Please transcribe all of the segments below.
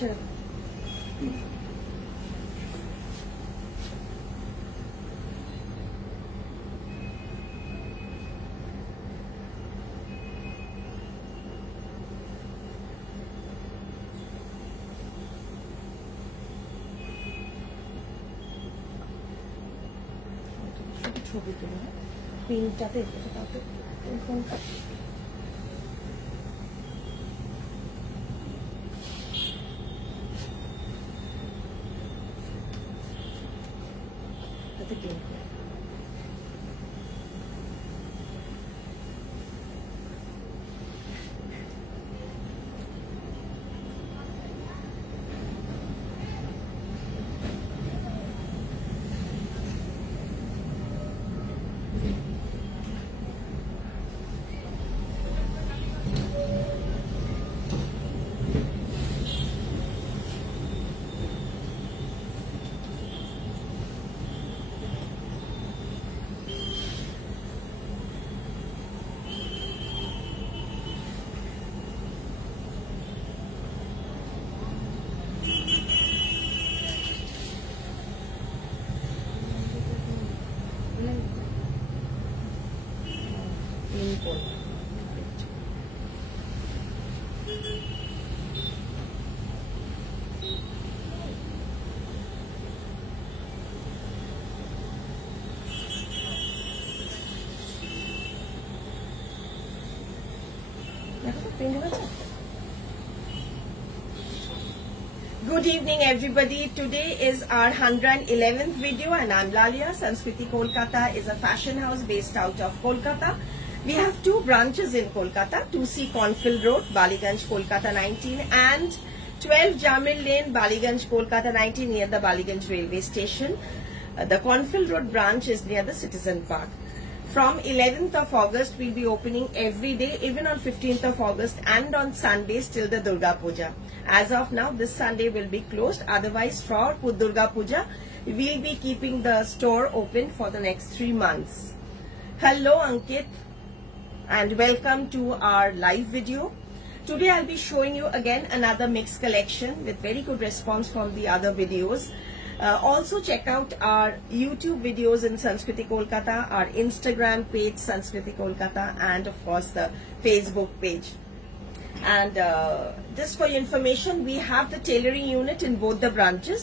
ছেড়ে দাও। ছবি তুলে পিনটাতে ফোনটা তাতে পিন করে Good evening everybody. Today is our 111th video and I'm Lalia. Sanskriti Kolkata is a fashion house based out of Kolkata. We have two branches in Kolkata, 2C Cornfield Road, Baliganj, Kolkata 19 and 12 Jamil Lane, Baliganj, Kolkata 19 near the Baliganj railway station. The Cornfield Road branch is near the Citizen Park. From 11th of August, we'll be opening every day, even on 15th of August and on Sundays till the Durga Puja. As of now, this Sunday will be closed. Otherwise, for Durga Puja, we'll be keeping the store open for the next 3 months. Hello, Ankit, and welcome to our live video. Today, I'll be showing you again another mixed collection with very good response from the other videos. Also check out our YouTube videos in Sanskriti Kolkata, our Instagram page Sanskriti Kolkata, and of course the Facebook page. And just for your information, we have the tailoring unit in both the branches.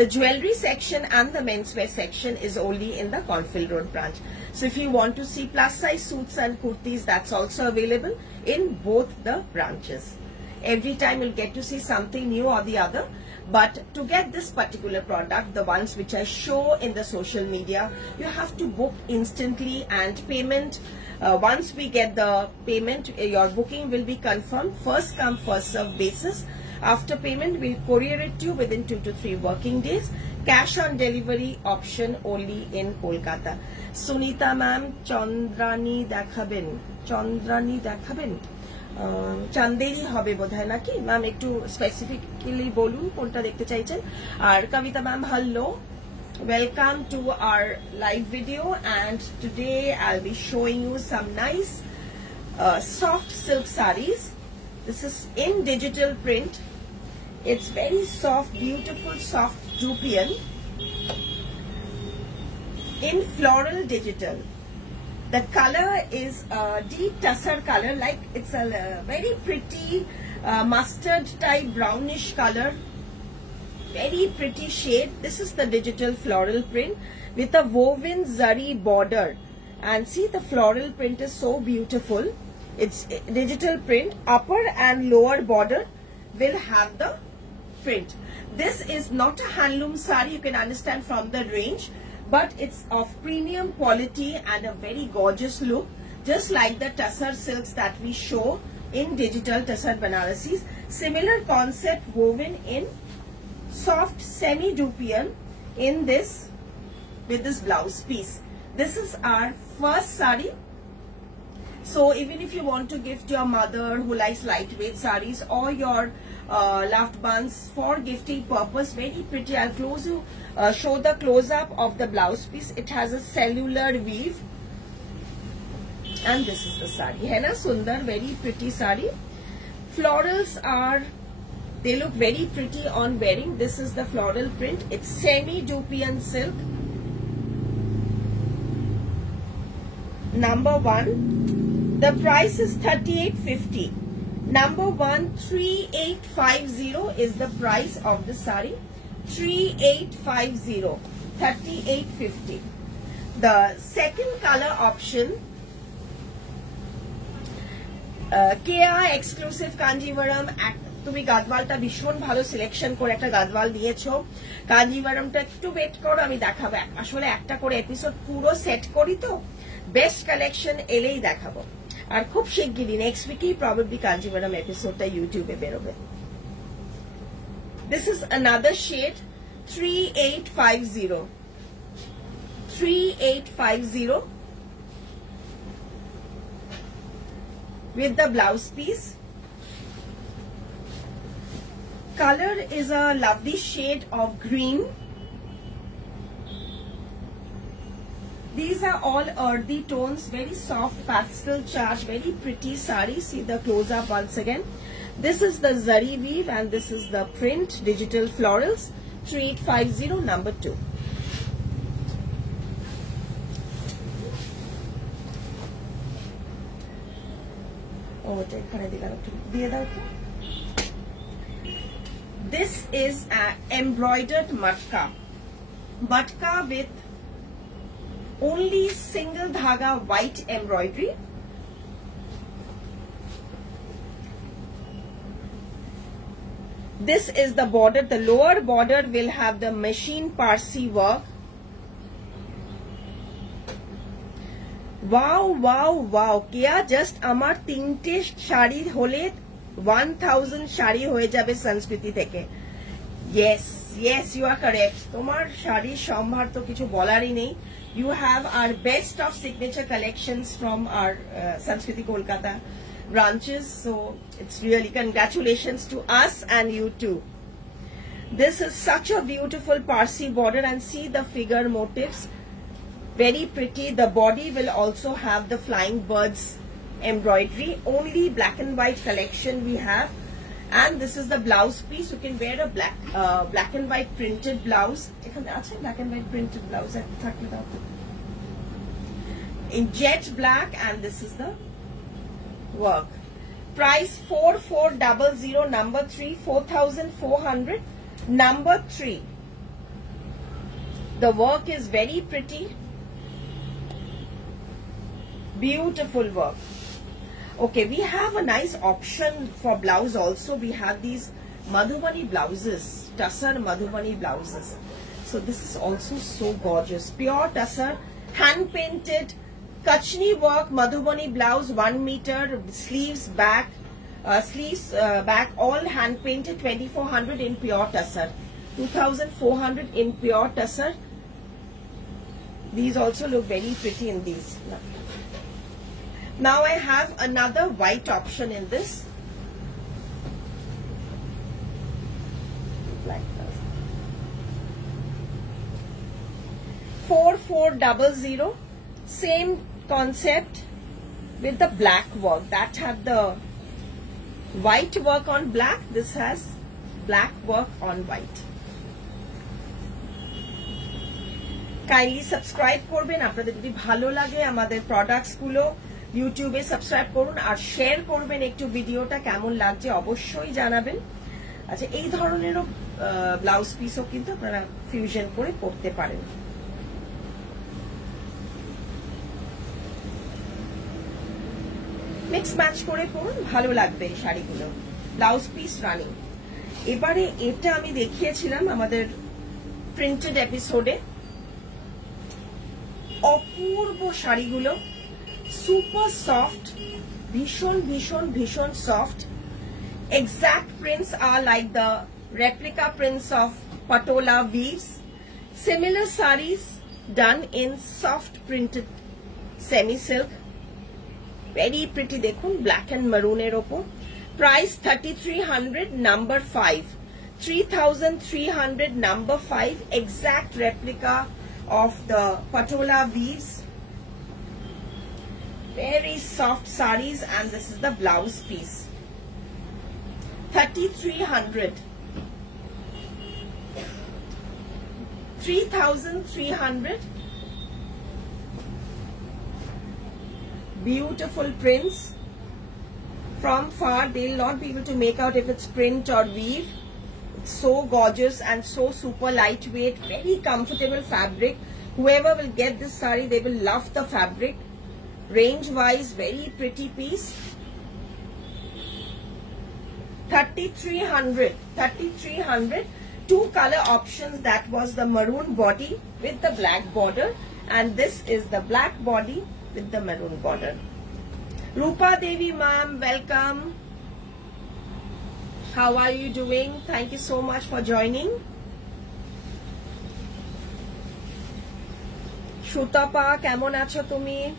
The jewelry section and the menswear section is only in the Cornfield Road branch. So if you want to see plus size suits and kurtis, that's also available in both the branches. Every time you'll get to see something new or the other. But to get this particular product, the ones which I show in the social media, you have to book instantly, and payment, once we get the payment, your booking will be confirmed, first come first serve basis. After payment, we'll courier it to you within 2 to 3 working days. Cash on delivery option only in Kolkata. Sunita ma'am, Chandrani dekhaben. Chanderi হবে বোধহয় নাকি ম্যাম, একটু স্পেসিফিক্যালি বলুন কোনটা দেখতে চাইছেন। আর Kabita ma'am, hello, welcome to our live video and today I'll be showing you some nice soft silk sarees. This is in digital print. It's very soft, beautiful, soft Drupian in floral digital. The color is a deep tussar color, like it's a very pretty mustard type brownish color, very pretty shade. This is the digital floral print with a woven zari border, and see the floral print is so beautiful. It's digital print, upper and lower border will have the print. This is not a handloom sari, you can understand from the range, but it's of premium quality and a very gorgeous look, just like the tussar silks that we show in digital tussar Banarasis. Similar concept woven in soft semi dupion in this with this blouse piece. This is our first sari. So even if you want to gift your mother who likes lightweight saris, or your loved ones for gifting purpose, very pretty. I'll show the close up of the blouse piece. It has a cellular weave, and this is the sari. Hai na sundar, very pretty sari. Florals are They look very pretty on wearing. This is the floral print. It's semi-Dupion silk. Number 1. The price is 38.50. Number 1, 3850 is the price of the sari. 3850, 3850. The second color option, KR exclusive Kanjivaram. তুমি গাদওয়ালটা ভীষণ ভালো সিলেকশন করে একটা গাদওয়াল দিয়েছো। কাঞ্জিভারামটা একটু ওয়েট করো, আমি দেখাবো। আসলে একটা করে এপিসোড পুরো সেট করি তো, বেস্ট কালেকশন এলেই দেখাবো। আর খুব শিগগিরই নেক্সট উইকেই প্রবাবলি কাঞ্জিভারাম এপিসোডটা ইউটিউবে বেরোবে। This is another shade 3850, 3850 with the blouse piece. Color is a lovely shade of green. These are all earthy tones, very soft pastel charge, very pretty sari. See the close up once again. This is the zari weave and this is the print digital florals. 3850 number 2. Oh, this is an embroidered matka. Matka with only single dhaga white embroidery. This is the border. The lower border will have the machine Parsi work. Wow, wow, wow. Kya just amar tinte shari hole 1000 shari hoye jabe Sanskriti theke. Yes, yes, you are correct. Tomar shari shambhar to kichu bolari nei. You have our best of signature collections from our Sanskriti Kolkata branches. So it's really congratulations to us and you too. This is such a beautiful Parsi border and see the figure motifs. Very pretty. The body will also have the flying birds embroidery. Only black and white collection we have. And this is the blouse piece. You can wear a black and white printed blouse. Black and white printed blouse in jet black, and this is the work. Price 4400, number 3, 4400, number 3. The work is very pretty, beautiful work. Okay, we have a nice option for blouse also. We have these Madhubani blouses, tussar Madhubani blouses. So this is also so gorgeous. Pure tussar, hand painted, Kachni work, Madhubani blouse, 1 meter, sleeves back, back, all hand painted, 2400 in pure tussar, 2400 in pure tussar. These also look very pretty in these. Now I have another white option in this. Like that. 4400, same concept with the black work. That have the white work on black. This has black work on white. Kindly subscribe korben আপনাদের যদি ভালো লাগে আমাদের প্রোডাক্টস গুলো ইউটিউবে সাবস্ক্রাইব করুন আর শেয়ার করবেন একটু ভিডিওটা কেমন লাগছে অবশ্যই জানাবেন আচ্ছা এই ধরনেরও ব্লাউজ পিসও কিন্তু আপনারা ফিউশন করে পরতে পারেন মিক্স ম্যাচ করে পরুন ভালো লাগবে এই শাড়িগুলো ব্লাউজ পিস রানিং এবারে এটা আমি দেখিয়েছিলাম আমাদের প্রিন্টেড এপিসোডে অপূর্ব শাড়িগুলো super soft, bhishon soft. Exact prints are like the replica prints of Patola weaves. Similar saris done in soft printed semi-silk. Very pretty, dekhun, black and maroon er opor. Price 3300, number 5. 3300, number 5. Exact replica of the Patola weaves. Very soft saris, and this is the blouse piece. 3,300. 3,300. Beautiful prints. From far they'll not be able to make out if it's print or weave. It's so gorgeous and so super lightweight, very comfortable fabric. Whoever will get this sari, they will love the fabric. Range wise, very pretty piece. 3,300. 3,300. Two color options. That was the maroon body with the black border, and this is the black body with the maroon border. Rupa Devi ma'am, welcome. How are you doing? Thank you so much for joining. Shutapa, kemon acho tumi?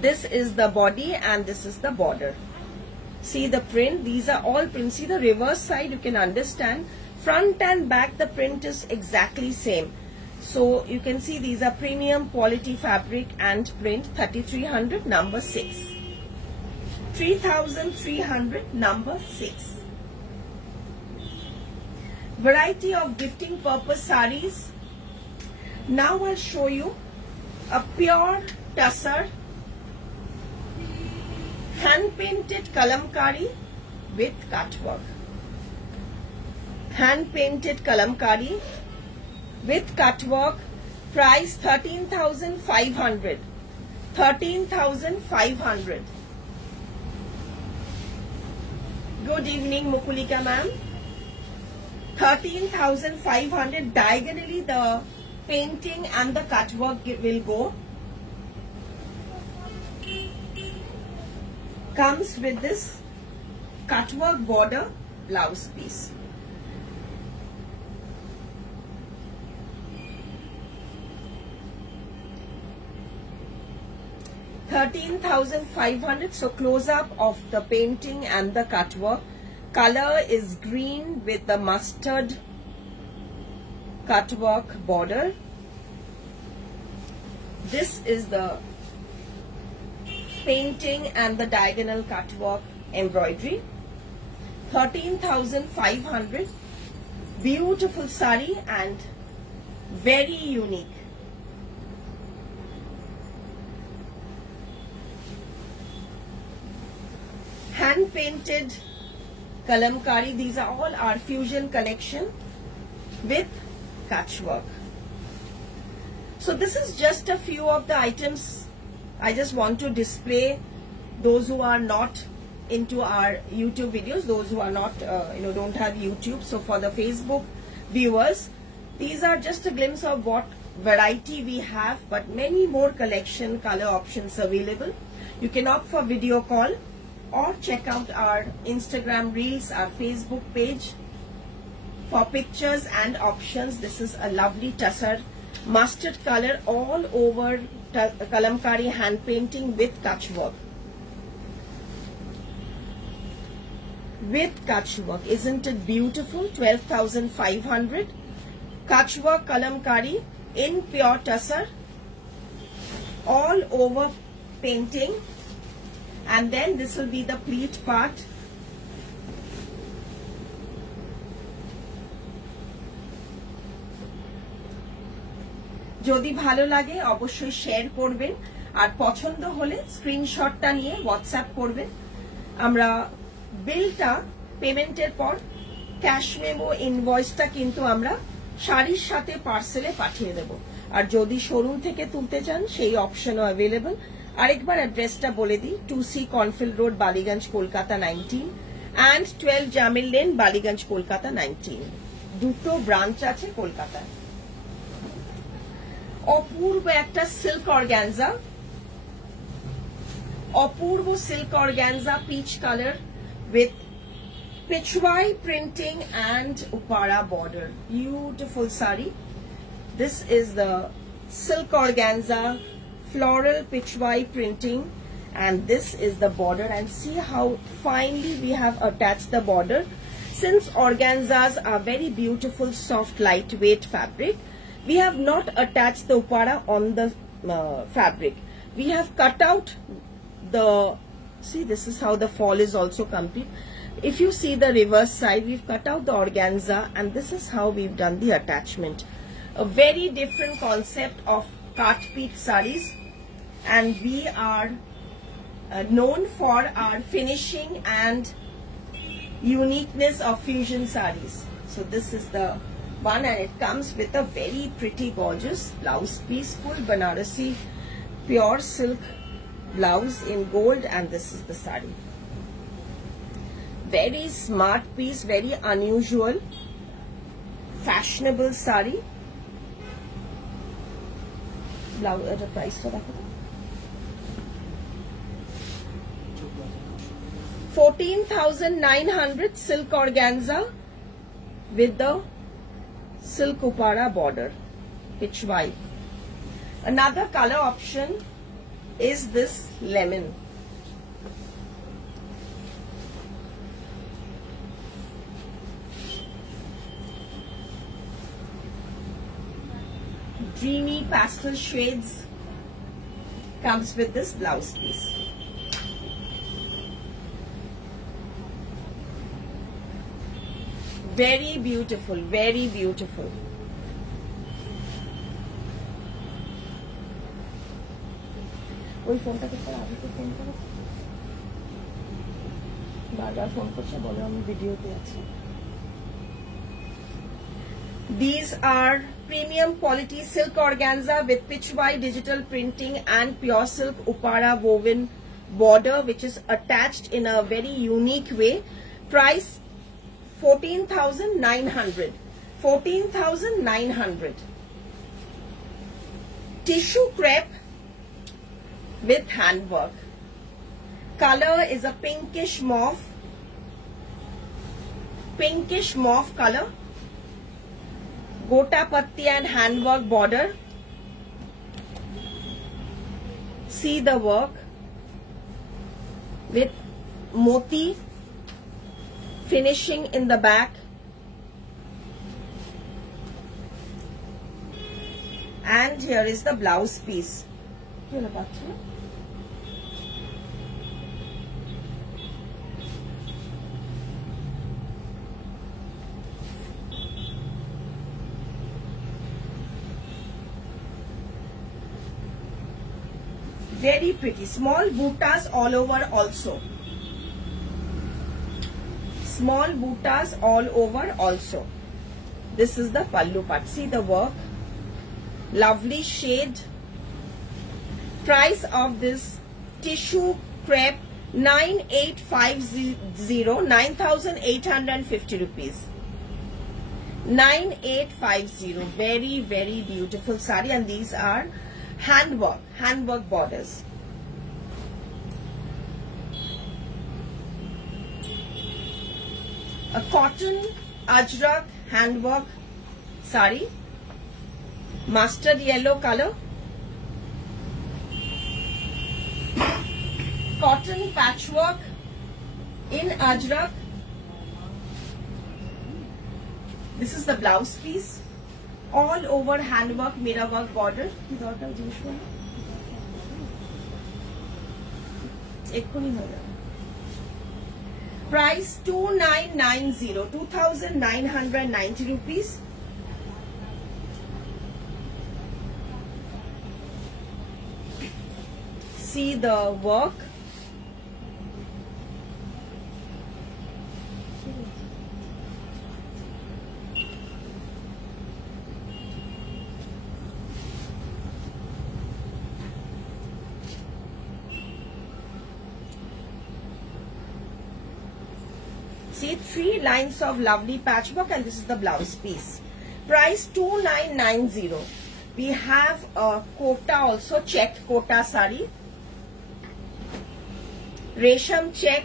This is the body and this is the border. See the print, these are all prints. See the reverse side, you can understand. Front and back, the print is exactly same. So you can see these are premium quality fabric and print. 3,300, number 6. 3,300, number 6. Variety of gifting purpose saris. Now I'll show you a pure tussar hand painted kalamkari with cut work. Hand painted kalamkari with cut work. Price 13,500. 13,500. Good evening, Mukulika ma'am. 13,500. Diagonally the painting and the cut work will go. Comes with this cut work border blouse piece. $13,500. So close up of the painting and the cut work. Color is green with the mustard cut work border. This is the painting and the diagonal cut work embroidery. 13,500. Beautiful sari and very unique. Hand painted kalamkari. These are all our fusion collection with kutch work. So this is just a few of the items I just want to display. Those who are not into our YouTube videos, those who are not don't have YouTube, so for the Facebook viewers, these are just a glimpse of what variety we have, but many more collection color options available. You can opt for video call or check out our Instagram reels, our Facebook page for pictures and options. This is a lovely tussar mustard color all over kalamkari hand painting with kutch work. With kutch work, isn't it beautiful? 12,500. Kutch work kalamkari in pure tussar all over painting, and then this will be the pleat part. যদি ভালো লাগে অবশ্যই শেয়ার করবেন, আর পছন্দ হলে স্ক্রিনশটটা নিয়ে হোয়াটসঅ্যাপ করবেন। আমরা বিলটা পেমেন্টের পর ক্যাশ মেমো ইনভয়েসটা কিন্তু আমরা শাড়ির সাথে পার্সেলে পাঠিয়ে দেব। আর যদি শোরুম থেকে তুলতে চান সেই অপশনও অ্যাভেলেবল। আরেকবার অ্যাড্রেসটা বলে দিই, 2C Cornfield road, Ballygunge, Kolkata 19 and 12 Jamil lane, Ballygunge, Kolkata 19। দুটো ব্রাঞ্চ আছে কলকাতায়। অপূর্ব একটা সিল্ক অর্গানজা, অপূর্ব silk organza peach color with Pichwai printing and Upara border. Beautiful sari. This is the silk organza floral Pichwai printing, and this is the border, and see how finely we have attached the border. Since organzas are very beautiful soft lightweight fabric, we have not attached the Upara on the fabric. We have cut out the See, this is how the fall is also complete. If you see the reverse side, we've cut out the organza and this is how we've done the attachment. A very different concept of Katpit sarees, and we are known for our finishing and uniqueness of fusion sarees. So this is the one, and it comes with a very pretty gorgeous blouse piece, full Banarasi pure silk blouse in gold, and this is the saree. Very smart piece, very unusual, fashionable saree. Blouse price for that. 14,900 silk organza with the silk upara border, pitch white. Another color option is this lemon. Dreamy pastel shades comes with this blouse piece. Very beautiful, very beautiful. ওই ফোনটা করতে আগে তো ফোন করো, বারবার ফোন করছে, বলো আমি ভিডিওতে আছি। These are premium quality silk organza with pitch white digital printing and pure silk upara woven border, which is attached in a very unique way. Price 14,900. 14,900. Tissue crepe with handwork. Color is a pinkish mauve color. Gota patti and handwork border. See the work with moti finishing in the back. And here is the blouse piece. Very pretty. Small buttas all over also. Small buttas all over also. This is the pallu part. See the work. Lovely shade. Price of this tissue crepe 9850, 9,850 rupees. 9850. Very, very beautiful saree, and these are handwork borders. A cotton ajrak handwork saree, mustard yellow color, cotton patchwork in ajrak. This is the blouse piece. All over handwork, mirror work border. Price 2990, 2,990 rupees. See the work. See, 3 lines of lovely patchwork, and this is the blouse piece. Price 2990. We have a kota also, checked kota saree. Resham check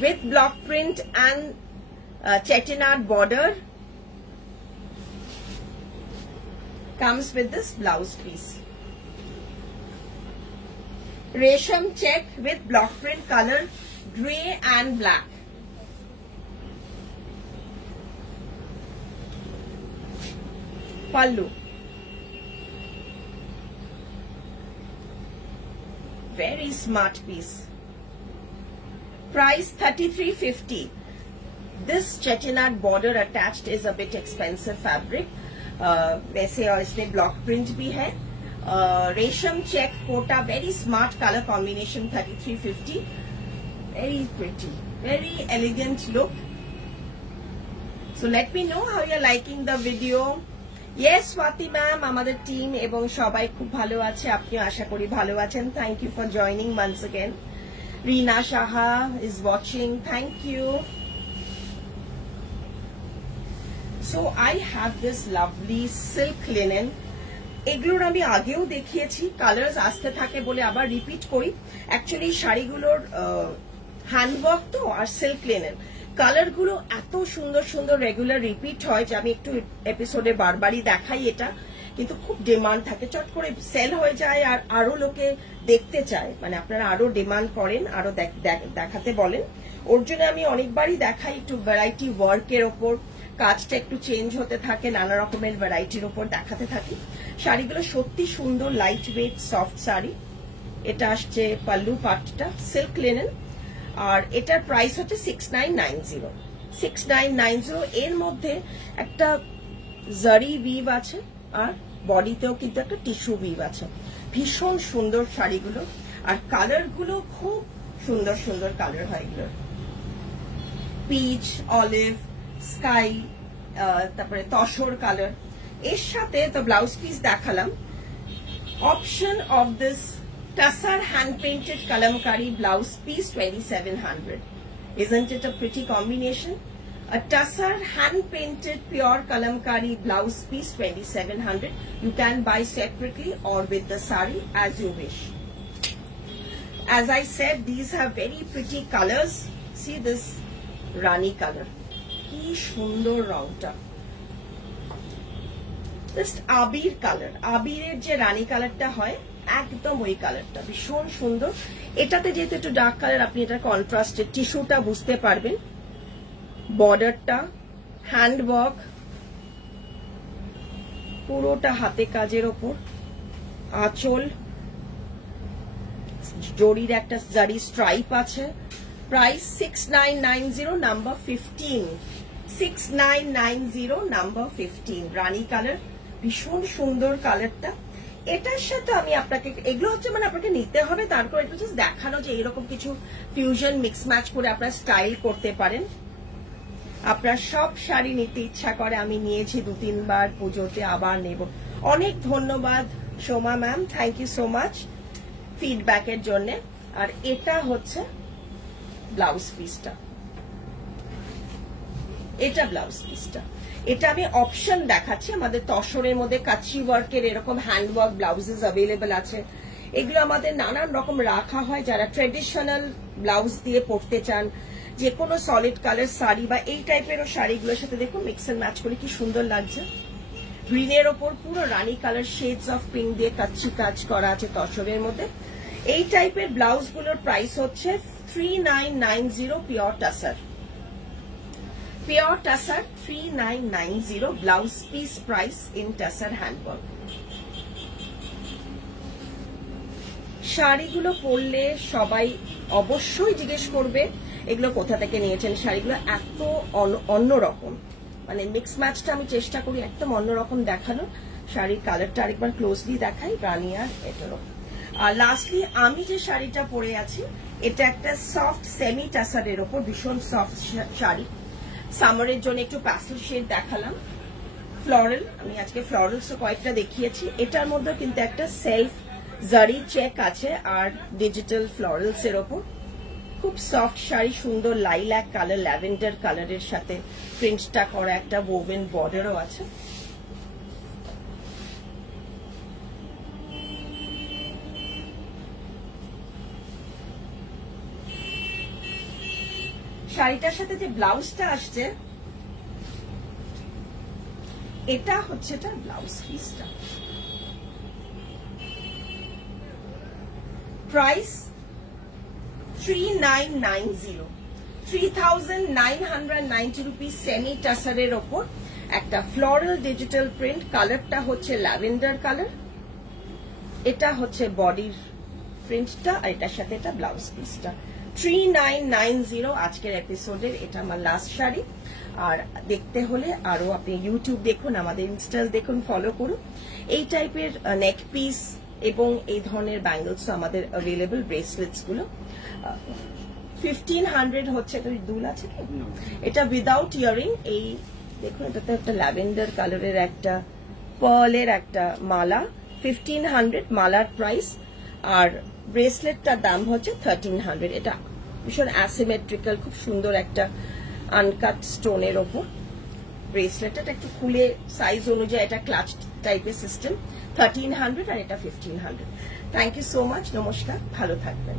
with block print and chettinad border. Comes with this blouse piece. Resham check with block print color, grey and black. Pallu. Very smart piece. Price 3350. This chettinad border attached is a bit expensive fabric. वैसे और इसमें block print भी है. Resham check kota, very smart color combination. 3350. Very pretty, very elegant look. So let me know how you're liking the video. Yes, Swati ma'am, আমাদের team এবং সবাই খুব ভালো আছে, আপনিও আশা করি ভালো আছেন. Thank you for joining once again. Reena Shaha is watching. Thank you. So I have this lovely silk linen. এগুলোর আমি আগেও দেখিয়েছি, কালার্স আসতে থাকে বলে আবার রিপিট করি. অ্যাকচুয়ালি শাড়িগুলোর হ্যান্ডওয়ার্ক তো আর সিল্ক লিনেন, কালার গুলো এত সুন্দর সুন্দর রেগুলার রিপিট হয় যে আমি একটু এপিসোডে বারবারই দেখাই এটা, কিন্তু খুব ডিমান্ড থাকে, চট করে সেল হয়ে যায় আর আরো লোকে দেখতে চায়, মানে আপনারা আরো ডিমান্ড করেন, আরো দেখাতে বলেন, ওর জন্য আমি অনেকবারই দেখাই, একটু ভ্যারাইটি ওয়ার্কের ওপর, কাজটা একটু চেঞ্জ হতে থাকে, নানা রকমের ভ্যারাইটির ওপর দেখাতে থাকি. শাড়িগুলো সত্যি সুন্দর, লাইট ওয়েট সফট শাড়ি. এটা আসছে পাল্লু পাটটা সিল্ক লিনেন, আর এটার প্রাইস হচ্ছে 6990. 6990 এর মধ্যে একটা জারি উইভ আছে আর বডিতেও কিন্তু একটা টিস্যু উইভ আছে. ভীষণ সুন্দর শাড়িগুলো, আর কালার গুলো খুব সুন্দর সুন্দর কালার হয় এগুলোর, পিচ, অলিভ, স্কাই, তারপরে তসর কালার. এর সাথে তো ব্লাউজ পিস দেখালাম. Option of this Tassar hand-painted kalamkari blouse piece 2700. Isn't it a pretty combination? A Tassar hand-painted pure kalamkari blouse piece 2700. You can buy separately or with the sari as you wish. As I said, these have very pretty colors. See this Rani color. Ki shundor rongta. Just Abir color. Abir er je Rani color ta hoy, একদম ওই কালারটা ভীষণ সুন্দর. এটাতে যেহেতু একটু dark colour, আপনি এটা কন্ট্রাস্টের টিস্যুটা বুঝতে পারবেন. বর্ডারটা, হ্যান্ড ওয়ার্ক, পুরোটা হাতে কাজের ওপর, আঁচল, জরির একটা জারি স্ট্রাইপ আছে. প্রাইস 6990, নাম্বার 15. 6990, নাম্বার 15. রানী কালার, ভীষণ সুন্দর কালারটা. এটার সাথে আমি আপনাকে, এগুলো হচ্ছে মানে আপনাকে নিতে হবে, তারপর একটু জাস্ট দেখানো যে এরকম কিছু ফিউশন মিক্স ম্যাচ করে আপনারা স্টাইল করতে পারেন. আপনার সব শাড়ি নিতে ইচ্ছা করে, আমি নিয়েছি 2-3 বার, পুজোতে আবার নেব. অনেক ধন্যবাদ Soma ma'am, thank you so much ফিডব্যাকের জন্য. আর এটা হচ্ছে ব্লাউজ পিসটা, এটা ব্লাউজ পিসটা, এটা আমি অপশন দেখাচ্ছি. আমাদের তসরের মধ্যে কাচ্চি ওয়ার্কের এরকম হ্যান্ড ওয়ার্ক ব্লাউজেস অ্যাভেলেবেল আছে. এগুলো আমাদের নানান রকম রাখা হয়, যারা ট্রেডিশনাল ব্লাউজ দিয়ে পরতে চান, যে কোনো সলিড কালার শাড়ি বা এই টাইপেরও শাড়িগুলোর সাথে দেখুন মিক্স এন্ড ম্যাচ করে কি সুন্দর লাগছে. গ্রিনের ওপর পুরো রানী কালার শেডস অফ পিঙ্ক দিয়ে কাচ্চি কাজ করা আছে তসরের মধ্যে. এই টাইপের ব্লাউজ গুলোর প্রাইস হচ্ছে 3990 পিওর tussar. Pure Tassar 3990 blouse piece price in Tassar handwork. শাড়িগুলো পরলে সবাই অবশ্যই জিজ্ঞেস করবে এগুলো কোথা থেকে নিয়েছেন. শাড়িগুলো এত অন্যরকম, মানে মিক্স ম্যাচটা আমি চেষ্টা করি একদম অন্যরকম দেখানো. শাড়ির কালারটা আরেকবার ক্লোজলি দেখাই, রানী আর এটারও. আর লাস্টলি আমি যে শাড়িটা পরে আছি, এটা একটা সফট সেমি টাসারের ওপর, ভীষণ সফট শাড়ি. সামারের জন্য একটু প্যাস্টেল শেড দেখালাম. ফ্লোরাল, আমি আজকে ফ্লোরালস কয়েকটা দেখিয়েছি. এটার মধ্যে কিন্তু একটা সেলফ জারি চেক আছে আর ডিজিটাল ফ্লোরালস এর ওপর. খুব সফট শাড়ি, সুন্দর লাইল্যাক কালার, ল্যাভেন্ডার কালারের সাথে প্রিন্টটা করা, একটা ওভেন বর্ডারও আছে. শাড়িটার সাথে যে ব্লাউজটা আসছে, এটা হচ্ছে এটা ব্লাউজ পিসটা. প্রাইস 3990, 3990 রুপিস সেমি টাসারের ওপর একটা ফ্লোরাল ডিজিটাল প্রিন্ট. কালারটা হচ্ছে ল্যাভেন্ডার কালার. এটা হচ্ছে বডির প্রিন্টটা, আর এটার সাথে এটা ব্লাউজ পিসটা. 3990 আজকের এপিসোডের। এটা আমার লাস্ট শাড়ি। আর দেখতে হলে আরো আপনি ইউটিউব দেখুন, আমাদের ইনস্টাস দেখুন, ফলো করুন। এই টাইপের নেক পিস এবং এই ধরনের ব্যাঙ্গলস আমাদের অ্যাভেলেবল, ব্রেসলেটস গুলো 1500 হচ্ছে। তো দুল আছে কি? এটা উইদাউট ইয়ারিং। এই দেখুন, এটাতে একটা ল্যাভেন্ডার কালারের একটা পার্লের একটা মালা, 1500 মালার প্রাইস। আর ব্রেসলেটটার দাম হচ্ছে 1300। এটা ভীষণ অ্যাসিমেট্রিক্যাল, খুব সুন্দর একটা আনকাট স্টোনের ওপর ব্রেসলেট। এটা একটু খুলে সাইজ অনুযায়ী এটা ক্লাচ টাইপের সিস্টেম, 1300 আর এটা 1500। থ্যাংক ইউ সো মাচ, নমস্কার, ভালো থাকবেন।